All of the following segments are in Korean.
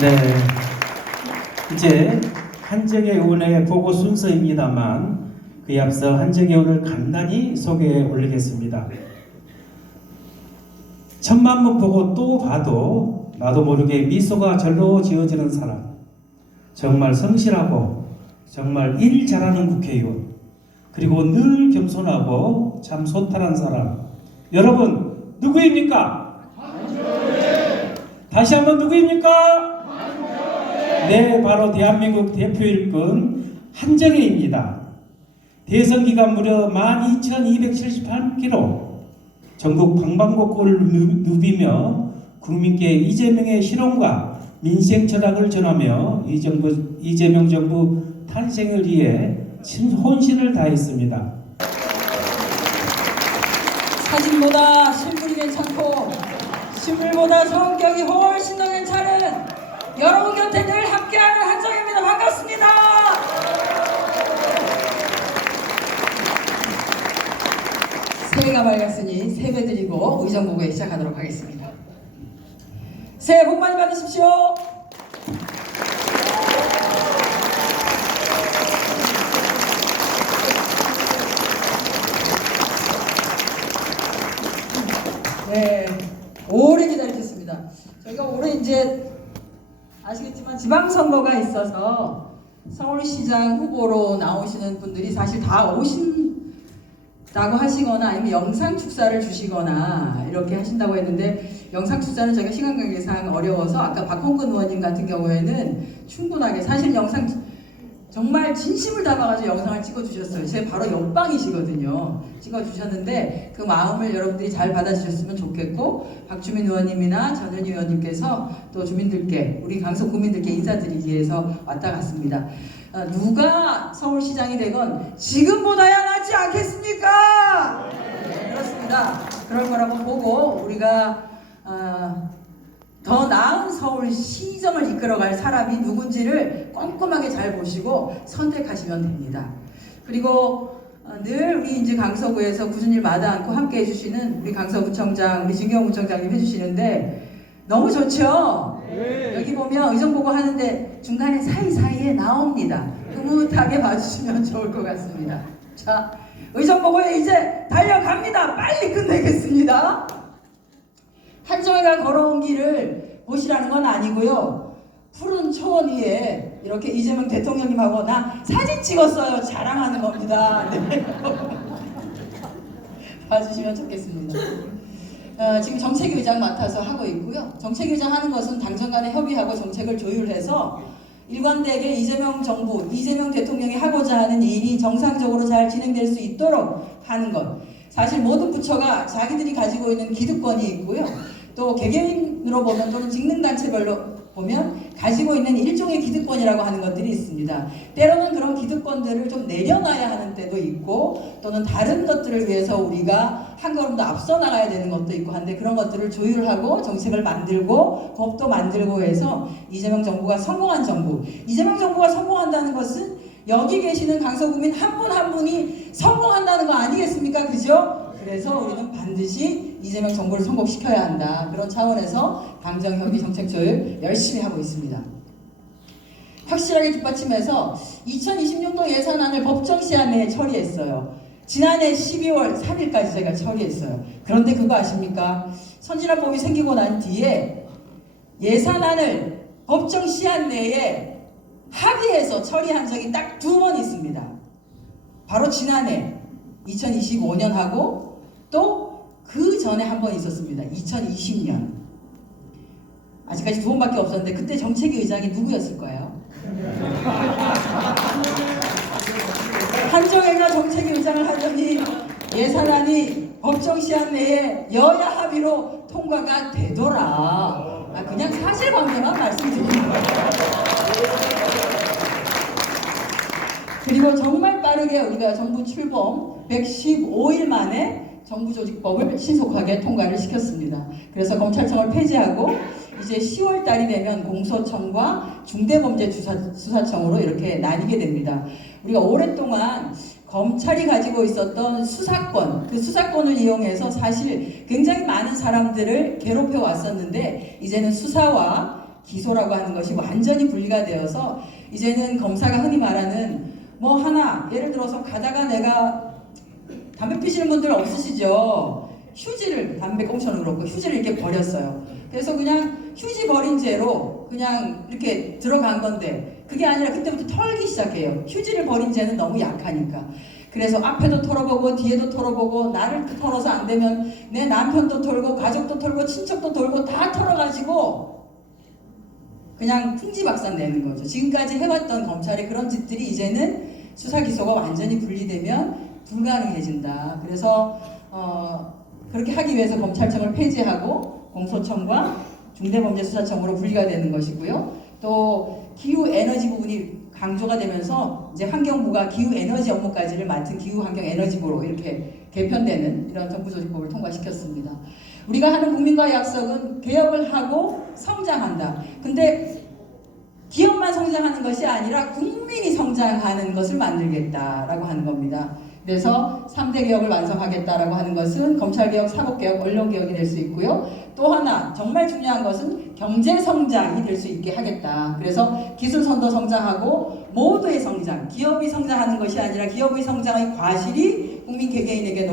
네, 이제 한정혜 의원의 보고 순서입니다만 그에 앞서 한정혜 의원을 간단히 소개해 올리겠습니다. 천만 번 보고 또 봐도 나도 모르게 미소가 절로 지어지는 사람, 정말 성실하고 정말 일 잘하는 국회의원, 그리고 늘 겸손하고 참 소탈한 사람, 여러분 누구입니까? 다시 한번 누구입니까? 네, 바로 대한민국 대표 일꾼 한정혜입니다. 대선 기간 무려 12,278km 전국 방방곡곡을 누비며 국민께 이재명의 실언과 민생 철학을 전하며 이재명 정부 탄생을 위해 혼신을 다했습니다. 사진보다 실물이 괜찮고 실물보다 성격이 훨씬 더 괜찮은 여러분 곁에 늘 함께하는 한정혜입니다. 반갑습니다. 새해가 밝았으니 세배 드리고 의정부에 시작하도록 하겠습니다. 새해 복 많이 받으십시오. 네, 오래 기다리셨습니다. 저희가 올해 이제 아시겠지만 지방선거가 있어서 서울시장 후보로 나오시는 분들이 사실 다 오신다고 하시거나 아니면 영상 축사를 주시거나 이렇게 하신다고 했는데, 영상 축사는 저희가 시간 관계상 어려워서 아까 박홍근 의원님 같은 경우에는 충분하게, 사실 영상 정말 진심을 담아가지고 영상을 찍어주셨어요. 제 바로 옆방이시거든요. 찍어주셨는데 그 마음을 여러분들이 잘 받아주셨으면 좋겠고, 박주민 의원님이나 전현희 의원님께서 또 주민들께, 우리 강서 구민들께 인사드리기 위해서 왔다 갔습니다. 누가 서울시장이 되건 지금보다야 낫지 않겠습니까? 네, 그렇습니다. 그럴 거라고 보고 우리가 더 나은 서울시정을 이끌어갈 사람이 누군지를 꼼꼼하게 잘 보시고 선택하시면 됩니다. 그리고 늘 우리 이제 강서구에서 굳은 일 마다 않고 함께 해주시는 우리 강서구청장, 우리 진경훈 구청장님 해주시는데 너무 좋죠? 네. 여기 보면 의정보고 하는데 중간에 사이사이에 나옵니다. 흐뭇하게 봐주시면 좋을 것 같습니다. 자, 의정보고에 이제 달려갑니다. 빨리 끝내겠습니다. 한정혜가 걸어온 길을 보시라는 건 아니고요. 푸른 초원 위에 이렇게 이재명 대통령님하고 나 사진 찍었어요. 자랑하는 겁니다. 네. 봐주시면 좋겠습니다. 지금 정책위 의장 맡아서 하고 있고요. 정책위 의장 하는 것은 당정 간에 협의하고 정책을 조율해서 일관되게 이재명 정부, 이재명 대통령이 하고자 하는 일이 정상적으로 잘 진행될 수 있도록 하는 것. 사실 모든 부처가 자기들이 가지고 있는 기득권이 있고요. 또 개개인으로 보면 또는 직능단체별로 보면 가지고 있는 일종의 기득권이라고 하는 것들이 있습니다. 때로는 그런 기득권들을 좀 내려놔야 하는 때도 있고, 또는 다른 것들을 위해서 우리가 한 걸음 더 앞서 나가야 되는 것도 있고 한데, 그런 것들을 조율하고 정책을 만들고 법도 만들고 해서 이재명 정부가 성공한 정부, 이재명 정부가 성공한다는 것은 여기 계시는 강서구민 한 분 한 분이 성공한다는 거 아니겠습니까? 그죠? 그래서 우리는 반드시 이재명 정부를 성공시켜야 한다. 그런 차원에서 당정 협의 정책 조율 열심히 하고 있습니다. 확실하게 뒷받침해서 2026년 예산안을 법정 시한 내에 처리했어요. 지난해 12월 3일까지 제가 처리했어요. 그런데 그거 아십니까? 선진화법이 생기고 난 뒤에 예산안을 법정 시한 내에 합의해서 처리한 적이 딱 2번 있습니다. 바로 지난해 2025년하고 또 그 전에 한 번 있었습니다. 2020년. 아직까지 2번밖에 없었는데 그때 정책위 의장이 누구였을까요? 한정혜가 정책위 의장을 하더니 예산안이 법정 시한 내에 여야 합의로 통과가 되더라. 그냥 사실관계만 말씀드립니다. 그리고 정말 빠르게 우리가 정부 출범 115일 만에 정부조직법을 신속하게 통과를 시켰습니다. 그래서 검찰청을 폐지하고 이제 10월 달이 되면 공소청과 중대범죄수사청으로 이렇게 나뉘게 됩니다. 우리가 오랫동안 검찰이 가지고 있었던 수사권, 그 수사권을 이용해서 사실 굉장히 많은 사람들을 괴롭혀 왔었는데, 이제는 수사와 기소라고 하는 것이 완전히 분리가 되어서 이제는 검사가 흔히 말하는 뭐 하나 예를 들어서 가다가 내가 담배 피시는 분들 없으시죠? 휴지를 담배 꽁초는 그렇고 휴지를 이렇게 버렸어요. 그래서 그냥 휴지 버린 죄로 그냥 이렇게 들어간 건데 그게 아니라 그때부터 털기 시작해요. 휴지를 버린 죄는 너무 약하니까. 그래서 앞에도 털어보고 뒤에도 털어보고 나를 털어서 안 되면 내 남편도 털고 가족도 털고 친척도 털고 다 털어가지고 그냥 풍지박산 내는 거죠. 지금까지 해왔던 검찰의 그런 짓들이 이제는 수사 기소가 완전히 분리되면 불가능해진다. 그래서 그렇게 하기 위해서 검찰청을 폐지하고 공소청과 중대범죄수사청으로 분리가 되는 것이고요. 또 기후 에너지 부분이 강조가 되면서 이제 환경부가 기후 에너지 업무까지를 맡은 기후 환경 에너지부로 이렇게 개편되는 이런 정부조직법을 통과시켰습니다. 우리가 하는 국민과의 약속은 개혁을 하고 성장한다. 근데 기업만 성장하는 것이 아니라 국민이 성장하는 것을 만들겠다라고 하는 겁니다. 그래서 3대 개혁을 완성하겠다라고 하는 것은 검찰개혁, 사법개혁, 언론개혁이 될 수 있고요. 또 하나 정말 중요한 것은 경제성장이 될 수 있게 하겠다. 그래서 기술선도 성장하고 모두의 성장, 기업이 성장하는 것이 아니라 기업의 성장의 과실이 국민 개개인에게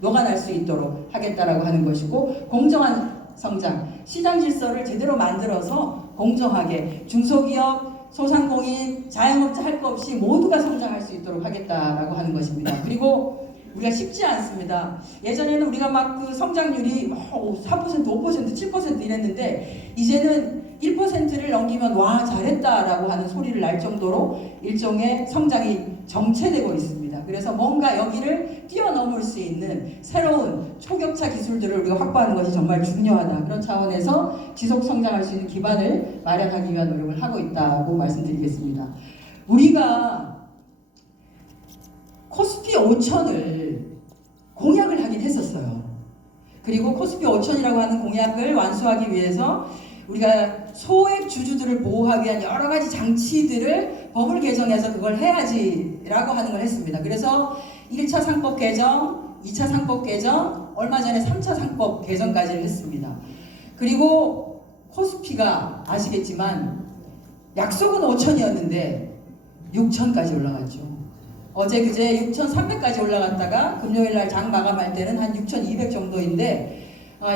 녹아날 수 있도록 하겠다라고 하는 것이고, 공정한 성장, 시장 질서를 제대로 만들어서 공정하게 중소기업, 소상공인, 자영업자 할 것 없이 모두가 성장할 수 있도록 하겠다라고 하는 것입니다. 그리고 우리가 쉽지 않습니다. 예전에는 우리가 막 그 성장률이 4%, 5%, 7% 이랬는데 이제는 1%를 넘기면 와 잘했다라고 하는 소리를 날 정도로 일종의 성장이 정체되고 있습니다. 그래서 뭔가 여기를 뛰어넘을 수 있는 새로운 초격차 기술들을 우리가 확보하는 것이 정말 중요하다. 그런 차원에서 지속 성장할 수 있는 기반을 마련하기 위한 노력을 하고 있다고 말씀드리겠습니다. 우리가 코스피 5천을 공약을 하긴 했었어요. 그리고 코스피 5천이라고 하는 공약을 완수하기 위해서 우리가 소액 주주들을 보호하기 위한 여러 가지 장치들을 법을 개정해서 그걸 해야지라고 하는 걸 했습니다. 그래서 1차 상법 개정, 2차 상법 개정, 얼마 전에 3차 상법 개정까지를 했습니다. 그리고 코스피가 아시겠지만 약속은 5천이었는데 6천까지 올라갔죠. 어제 그제 6,300까지 올라갔다가 금요일날 장 마감할 때는 한 6,200 정도인데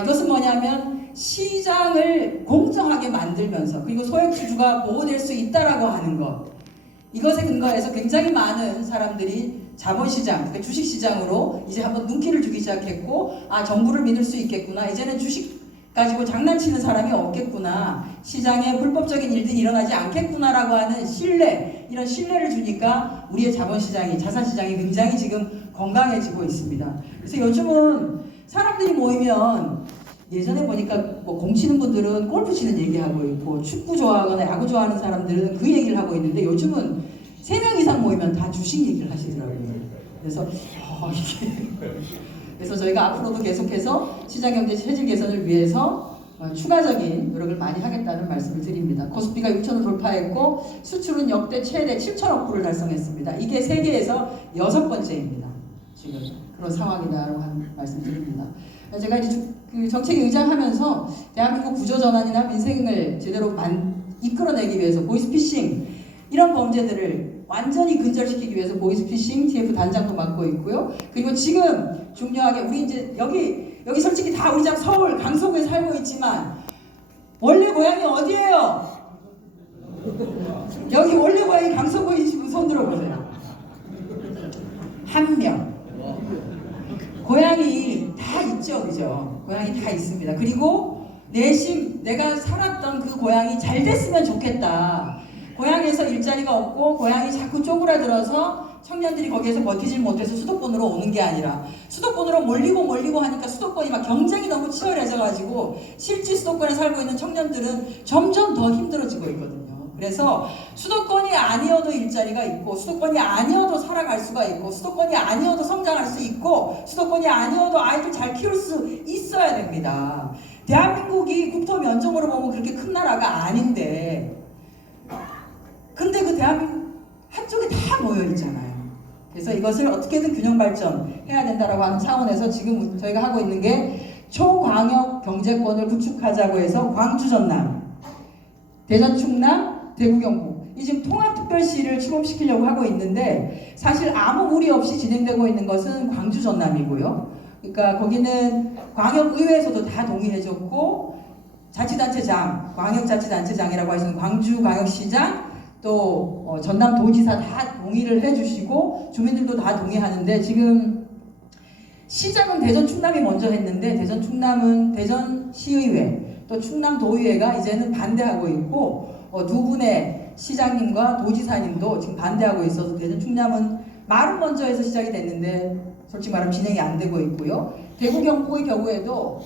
이것은 뭐냐면 시장을 공정하게 만들면서 그리고 소액주주가 보호될 수 있다라고 하는 것, 이것에 근거해서 굉장히 많은 사람들이 자본시장, 그러니까 주식시장으로 이제 한번 눈길을 주기 시작했고, 아 정부를 믿을 수 있겠구나, 이제는 주식 가지고 장난치는 사람이 없겠구나, 시장에 불법적인 일들이 일어나지 않겠구나라고 하는 신뢰, 이런 신뢰를 주니까 우리의 자본시장이, 자산시장이 굉장히 지금 건강해지고 있습니다. 그래서 요즘은 사람들이 모이면 예전에 보니까 뭐 공치는 분들은 골프 치는 얘기하고 있고 축구 좋아하거나 야구 좋아하는 사람들은 그 얘기를 하고 있는데 요즘은 3명 이상 모이면 다 주식 얘기를 하시더라고요. 그래서 그래서 저희가 앞으로도 계속해서 시장경제 체질 개선을 위해서 추가적인 노력을 많이 하겠다는 말씀을 드립니다. 코스피가 6천을 돌파했고 수출은 역대 최대 7천억 불을 달성했습니다. 이게 세계에서 6번째입니다. 지금 그런 상황이다라고 하는 말씀을 드립니다. 제가 이제 그 정책에 의장하면서 대한민국 구조전환이나 민생을 제대로 이끌어내기 위해서 보이스피싱 이런 범죄들을 완전히 근절시키기 위해서 보이스피싱 TF 단장도 맡고 있고요. 그리고 지금 중요하게 우리 이제 여기 솔직히 다 우리 장 서울 강서구에 살고 있지만 원래 고향이 어디예요? 여기 원래 고향이 강서구이시고 손 들어보세요. 한 명. 고향이 다 있죠, 그죠? 고향이 다 있습니다. 그리고 내심 내가 살았던 그 고향이 잘 됐으면 좋겠다. 고향에서 일자리가 없고 고향이 자꾸 쪼그라들어서 청년들이 거기에서 버티질 못해서 수도권으로 오는 게 아니라 수도권으로 몰리고 하니까 수도권이 막 경쟁이 너무 치열해져가지고 실제 수도권에 살고 있는 청년들은 점점 더 힘들어지고 있거든요. 그래서 수도권이 아니어도 일자리가 있고 수도권이 아니어도 살아갈 수가 있고 수도권이 아니어도 성장할 수 있고 수도권이 아니어도 아이들 잘 키울 수 있어야 됩니다. 대한민국이 국토 면적으로 보면 그렇게 큰 나라가 아닌데 근데 그 대한민국 한쪽에 다 모여 있잖아요. 그래서 이것을 어떻게든 균형 발전해야 된다라고 하는 차원에서 지금 저희가 하고 있는 게 초광역 경제권을 구축하자고 해서 광주 전남 대전, 충남, 대구, 경북 이 지금 통합특별시를 출범시키려고 하고 있는데 사실 아무 무리 없이 진행되고 있는 것은 광주, 전남이고요. 그러니까 거기는 광역의회에서도 다 동의해줬고 자치단체장, 광역자치단체장이라고 하시는 광주광역시장 또 전남도지사 다 동의를 해주시고 주민들도 다 동의하는데 지금 시장은 대전 충남이 먼저 했는데 대전 충남은 대전시의회 또 충남도의회가 이제는 반대하고 있고 두 분의 시장님과 도지사님도 지금 반대하고 있어서 대전 충남은 말은 먼저 해서 시작이 됐는데 솔직히 말하면 진행이 안 되고 있고요. 대구 경북의 경우에도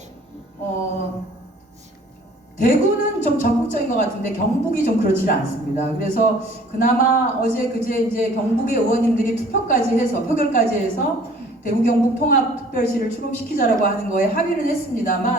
대구는 좀 적극적인 것 같은데 경북이 좀 그렇지 않습니다. 그래서 그나마 어제 그제 이제 경북의 의원님들이 투표까지 해서 표결까지 해서 대구 경북 통합특별시를 출범시키자라고 하는 거에 합의는 했습니다만